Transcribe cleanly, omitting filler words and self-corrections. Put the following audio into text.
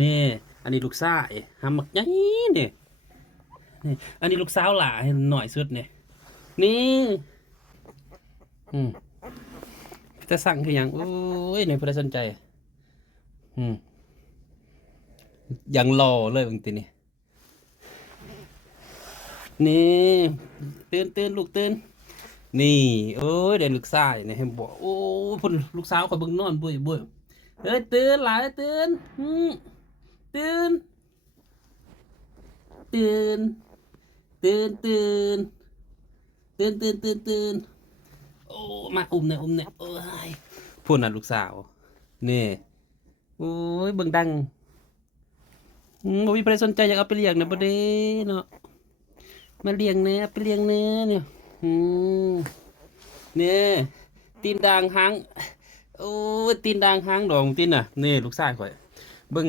นี่อันนี้ลูกชายหามักใหญ่นี่นี่อันนี้ลูกสาวหล่าให้หน่อยสุดนี่นี่อืมจะสั่งคือหยังโอ้ยในผู้ใดสนใจอืมยังรอเลยบางทีนี่นี่ตื่นลูกตื่นนี่โอ้ยเดี๋ยวลูกชายนี่ให้บอกโอ้ยพุ่นลูกสาวคอยเบิ่งนอนบุ้ยเอ้ยตื่นหลายตื่นตื่นตื่นตื่นตื่นตื่นโอ้มาอุ้มเนี่ยโอ้ยพุ่นน่ะลูกสาวนี่โอ้ยเบิ่งดังบ่มีใครสนใจอยากเอาไปเลี้ยงนะบ่เด้เนาะมาเลี้ยงแหน่เอาไปเลี้ยงแหน่เนี่ยอืมเนี่ยตีนด่างหางโอ้ยตีนด่างหางดองตีนน่ะนี่ลูกชายข่อยเบิ่ง